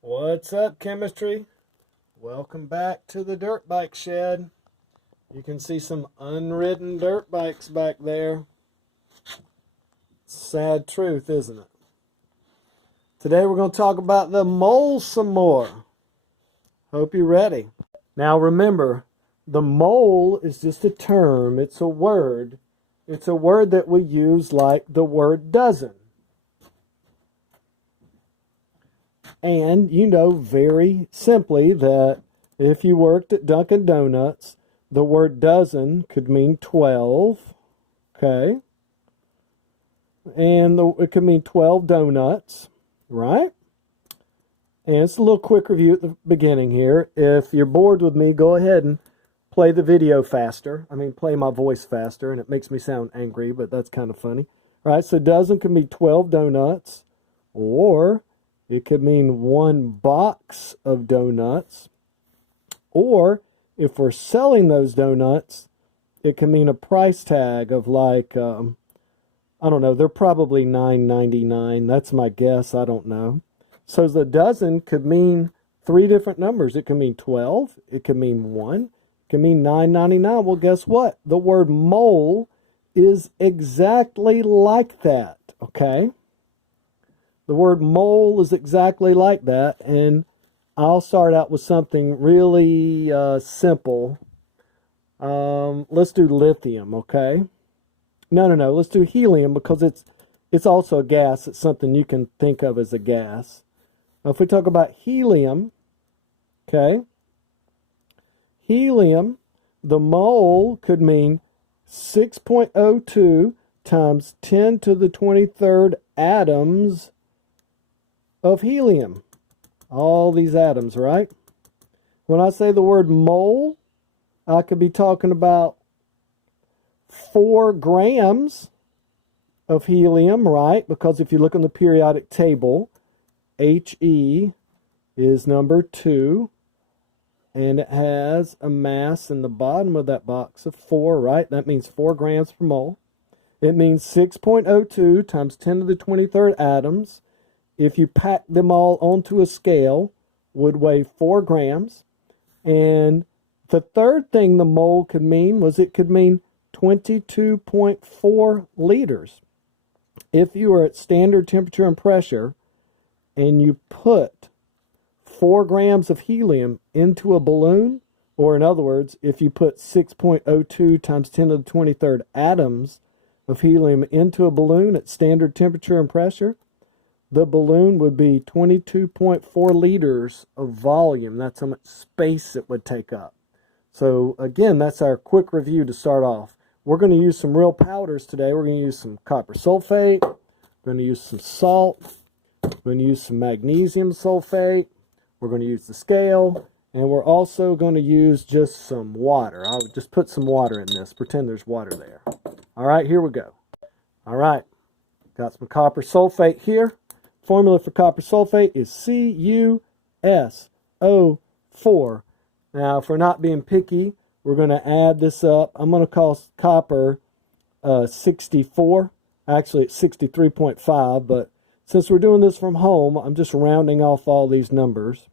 What's up, chemistry? Welcome back to the dirt bike shed. You can see some unridden dirt bikes back there. Sad truth, isn't it? Today we're going to talk about the mole some more. Hope you're ready. Now remember, the mole is just a term. It's a word. It's a word that we use like the word dozen. And you know very simply that if you worked at Dunkin' Donuts, the word dozen could mean 12, okay? And it could mean 12 donuts, right? And it's a little quick review at the beginning here. If you're bored with me, go ahead and play the video faster. Play my voice faster, and it makes me sound angry, but that's kind of funny. All right, so dozen could mean 12 donuts, or it could mean one box of donuts. Or if we're selling those donuts, it can mean a price tag of like, I don't know, they're probably $9.99. That's my guess. I don't know. So the dozen could mean three different numbers. It can mean 12. It can mean 1. It can mean $9.99. Well, guess what? The word mole is exactly like that, okay? The word mole is exactly like that, and I'll start out with something really simple. Let's do lithium, okay? No, let's do helium because it's also a gas. It's something you can think of as a gas. Now, if we talk about helium, okay? Helium, the mole could mean 6.02 times 10 to the 23rd atoms of helium. All these atoms, right? When I say the word mole, I could be talking about 4 grams of helium, right? Because if you look on the periodic table, He is number 2, and it has a mass in the bottom of that box of 4, right? That means 4 grams per mole. It means 6.02 times 10 to the 23rd atoms, if you pack them all onto a scale, would weigh 4 grams. And the third thing the mole could mean was it could mean 22.4 liters. If you are at standard temperature and pressure and you put 4 grams of helium into a balloon, or in other words, if you put 6.02 times 10 to the 23rd atoms of helium into a balloon at standard temperature and pressure, the balloon would be 22.4 liters of volume. That's how much space it would take up. So again, that's our quick review to start off. We're going to use some real powders today. We're going to use some copper sulfate. We're going to use some salt. We're going to use some magnesium sulfate. We're going to use the scale. And we're also going to use just some water. I'll just put some water in this. Pretend there's water there. All right, here we go. All right, got some copper sulfate here. Formula for copper sulfate is CuSO4. Now, if we're not being picky, we're going to add this up. I'm going to call copper 64. Actually, it's 63.5, but since we're doing this from home, I'm just rounding off all these numbers.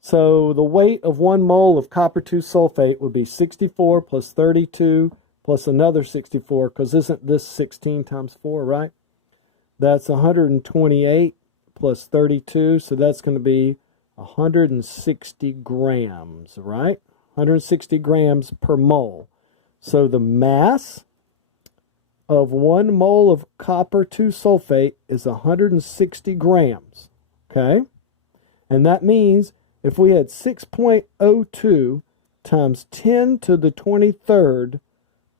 So the weight of 1 mole of copper 2 sulfate would be 64 plus 32 plus another 64, because isn't this 16 times 4, right? That's 128 plus 32, so that's going to be 160 grams, right? 160 grams per mole. So the mass of 1 mole of copper 2 sulfate is 160 grams, okay? And that means if we had 6.02 times 10 to the 23rd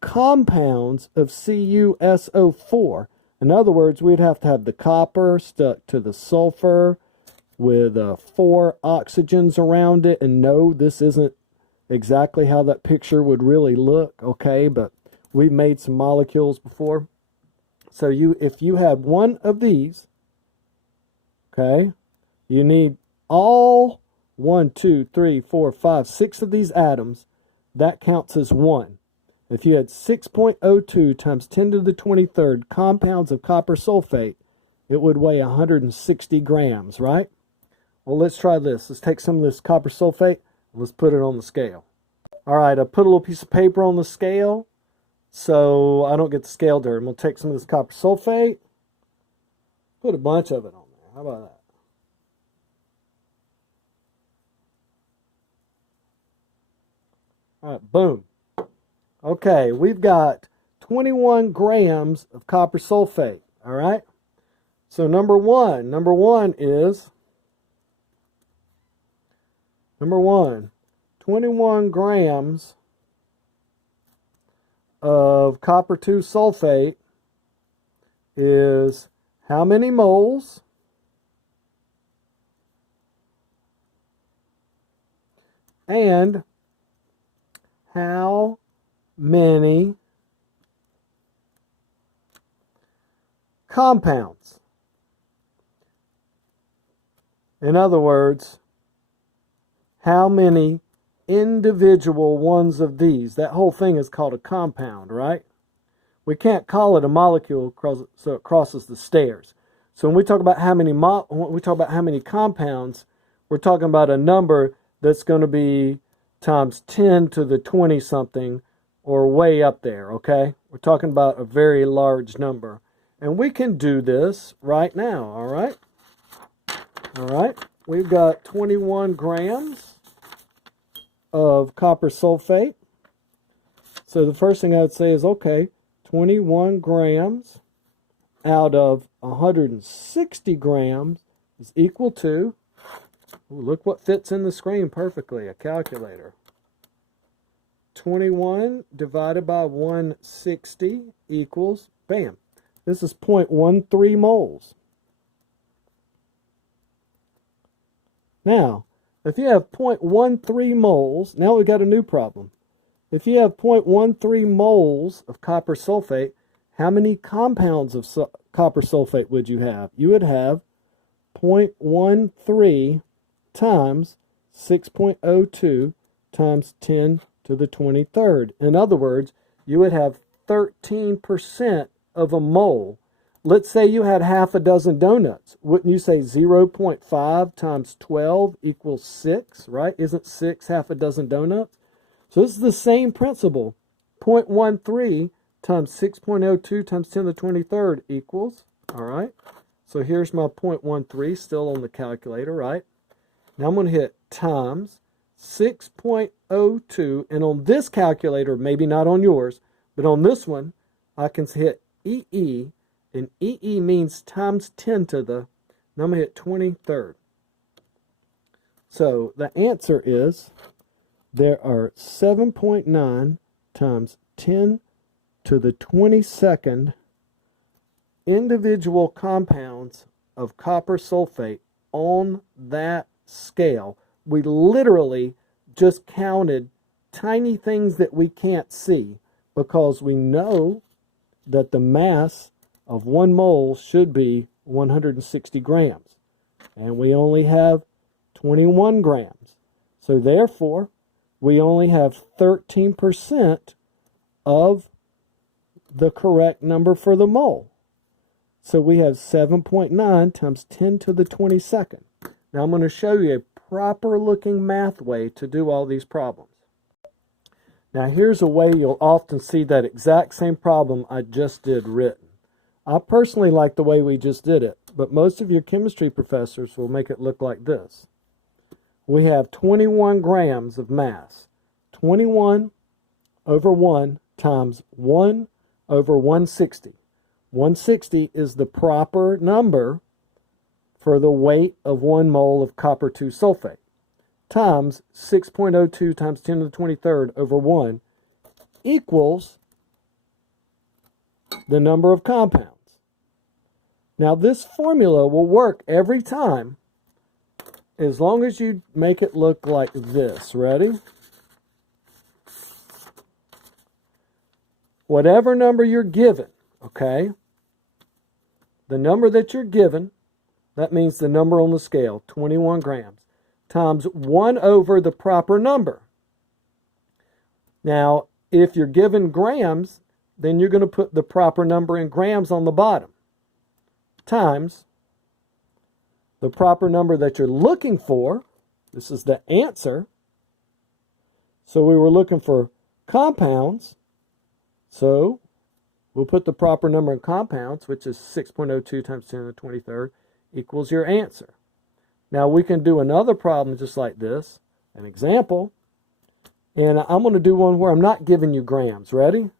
compounds of CuSO4, in other words, we'd have to have the copper stuck to the sulfur with 4 oxygens around it. And no, this isn't exactly how that picture would really look, okay? But we've made some molecules before. So if you had one of these, okay, you need all 1, 2, 3, 4, 5, 6 of these atoms. That counts as 1. If you had 6.02 times 10 to the 23rd compounds of copper sulfate, it would weigh 160 grams, right? Well, let's try this. Let's take some of this copper sulfate and let's put it on the scale. All right, I put a little piece of paper on the scale so I don't get the scale dirty. I'm going to take some of this copper sulfate, put a bunch of it on there. How about that? All right, boom. Okay, we've got 21 grams of copper sulfate, all right? So number one is, 21 grams of copper 2 sulfate is how many moles? And how many compounds? In other words, how many individual ones of these? That whole thing is called a compound, right? We can't call it a molecule so it crosses the stairs. So when we talk about how many compounds, we're talking about a number that's going to be times 10 to the 20 something or way up there, okay? We're talking about a very large number. And we can do this right now, all right? All right, we've got 21 grams of copper sulfate. So the first thing I would say is, okay, 21 grams out of 160 grams is equal to, look what fits in the screen perfectly, a calculator. 21 divided by 160 equals, bam, this is 0.13 moles. Now, if you have 0.13 moles, now we've got a new problem. If you have 0.13 moles of copper sulfate, how many compounds of copper sulfate would you have? You would have 0.13 times 6.02 times 10 to the 23rd. In other words, you would have 13% of a mole. Let's say you had half a dozen donuts. Wouldn't you say 0.5 times 12 equals 6, right? Isn't 6 half a dozen donuts? So this is the same principle. 0.13 times 6.02 times 10 to the 23rd equals, all right? So here's my 0.13 still on the calculator, right? Now I'm going to hit times 6.02, and on this calculator, maybe not on yours, but on this one, I can hit EE, and EE means times 10 to the, now I'm going to hit 23rd. So the answer is, there are 7.9 times 10 to the 22nd individual compounds of copper sulfate on that scale. We literally just counted tiny things that we can't see because we know that the mass of 1 mole should be 160 grams. And we only have 21 grams. So therefore, we only have 13% of the correct number for the mole. So we have 7.9 times 10 to the 22nd. Now I'm going to show you a proper looking math way to do all these problems. Now here's a way you'll often see that exact same problem I just did written. I personally like the way we just did it, but most of your chemistry professors will make it look like this. We have 21 grams of mass. 21 over 1 times 1 over 160. 160 is the proper number for the weight of 1 mole of copper 2 sulfate times 6.02 times 10 to the 23rd over 1 equals the number of compounds. Now this formula will work every time as long as you make it look like this. Ready? Whatever number you're given, okay? The number that you're given, that means the number on the scale, 21 grams, times 1 over the proper number. Now, if you're given grams, then you're going to put the proper number in grams on the bottom, times the proper number that you're looking for. This is the answer. So we were looking for compounds. So we'll put the proper number in compounds, which is 6.02 times 10 to the 23rd, equals your answer. Now we can do another problem just like this, an example. And I'm going to do one where I'm not giving you grams. Ready?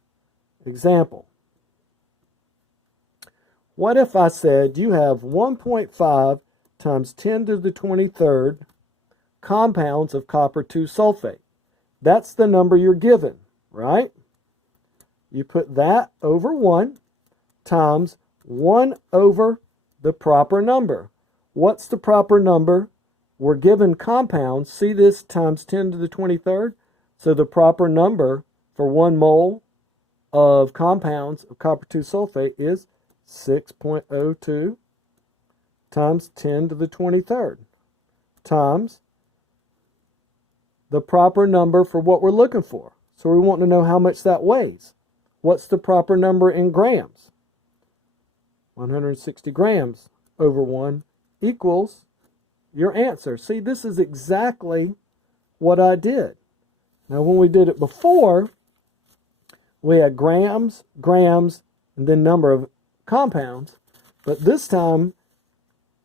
Example. What if I said you have 1.5 times 10 to the 23rd compounds of copper 2 sulfate? That's the number you're given, right? You put that over 1 times 1 over the proper number. What's the proper number? We're given compounds. See this times 10 to the 23rd? So the proper number for 1 mole of compounds of copper 2 sulfate is 6.02 times 10 to the 23rd times the proper number for what we're looking for. So we want to know how much that weighs. What's the proper number in grams? 160 grams over 1 equals your answer. See, this is exactly what I did. Now, when we did it before, we had grams, grams, and then number of compounds. But this time,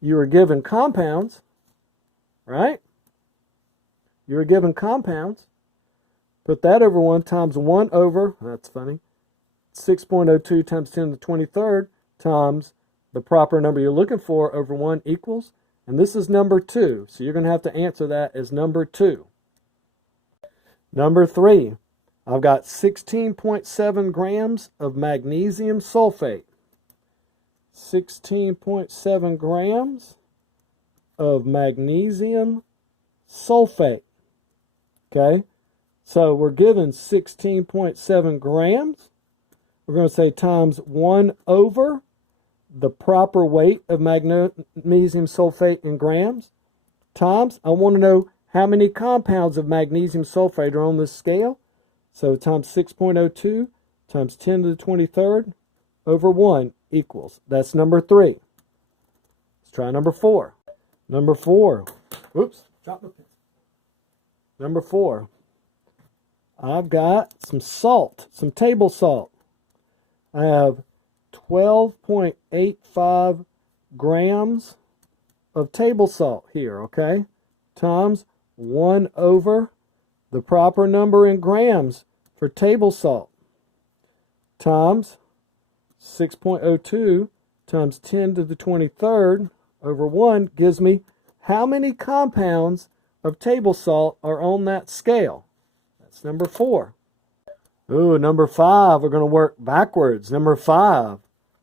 you were given compounds, right? You were given compounds. Put that over 1 times 1 over, that's funny, 6.02 times 10 to the 23rd times the proper number you're looking for over 1 equals, and this is number 2. So you're going to have to answer that as number 2. Number 3, I've got 16.7 grams of magnesium sulfate. 16.7 grams of magnesium sulfate. Okay, so we're given 16.7 grams. We're going to say times 1 over the proper weight of magnesium sulfate in grams times, I want to know how many compounds of magnesium sulfate are on this scale. So times 6.02 times 10 to the 23rd over 1 equals. That's number 3. Let's try number 4. Number 4. Oops. Drop my pen. Number 4. I've got some salt, some table salt. I have 12.85 grams of table salt here, okay? Times 1 over the proper number in grams for table salt times 6.02 times 10 to the 23rd over 1 gives me how many compounds of table salt are on that scale. That's number 4. Ooh, number 5, we're going to work backwards. Number 5,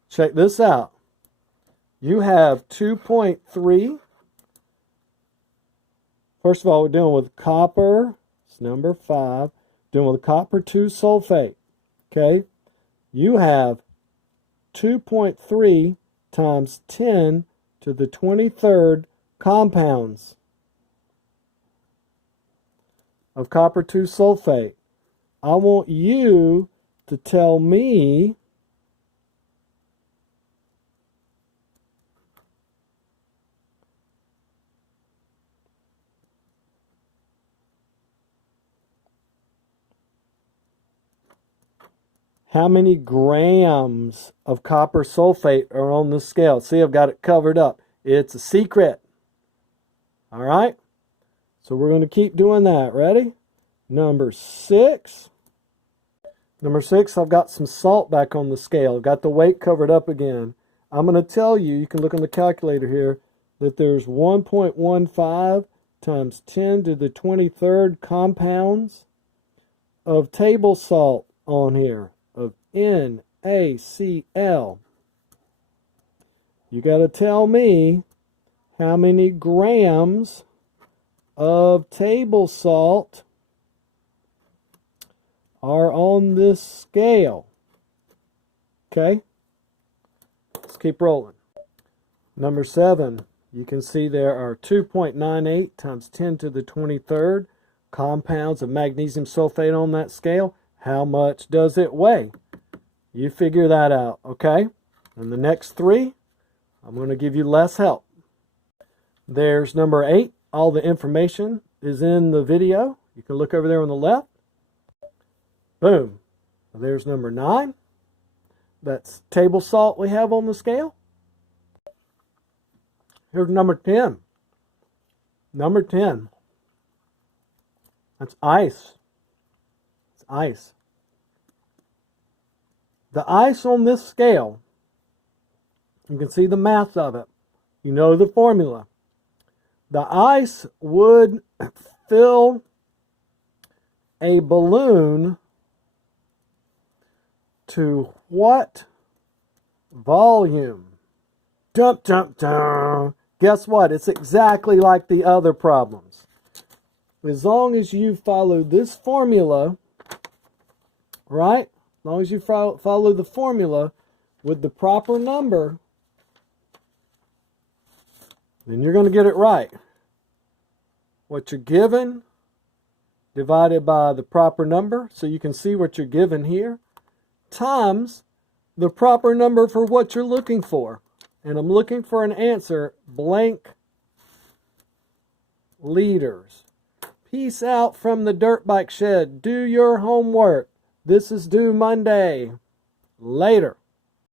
check this out. You have 2.3. First of all, we're dealing with copper. It's number 5. Dealing with copper 2 sulfate. Okay? You have 2.3 times 10 to the 23rd compounds of copper 2 sulfate. I want you to tell me how many grams of copper sulfate are on the scale. See, I've got it covered up. It's a secret. All right? So we're going to keep doing that. Ready? Number 6. Number 6, I've got some salt back on the scale. I've got the weight covered up again. I'm going to tell you, you can look on the calculator here, that there's 1.15 times 10 to the 23rd compounds of table salt on here, of NaCl. You got to tell me how many grams of table salt are on this scale. Okay? Let's keep rolling. Number 7, you can see there are 2.98 times 10 to the 23rd compounds of magnesium sulfate on that scale. How much does it weigh? You figure that out, okay? And the next 3, I'm going to give you less help. There's number 8. All the information is in the video. You can look over there on the left. Boom. There's number 9. That's table salt we have on the scale. Here's number 10. Number 10. That's ice. It's ice. The ice on this scale, you can see the math of it. You know the formula. The ice would fill a balloon to what volume? Dum, dum, dum. Guess what? It's exactly like the other problems. As long as you follow this formula, right? As long as you follow the formula with the proper number, then you're going to get it right. What you're given divided by the proper number, so you can see what you're given here, times the proper number for what you're looking for. And I'm looking for an answer, blank liters. Peace out from the Dirt Bike Shed. Do your homework. This is due Monday. Later.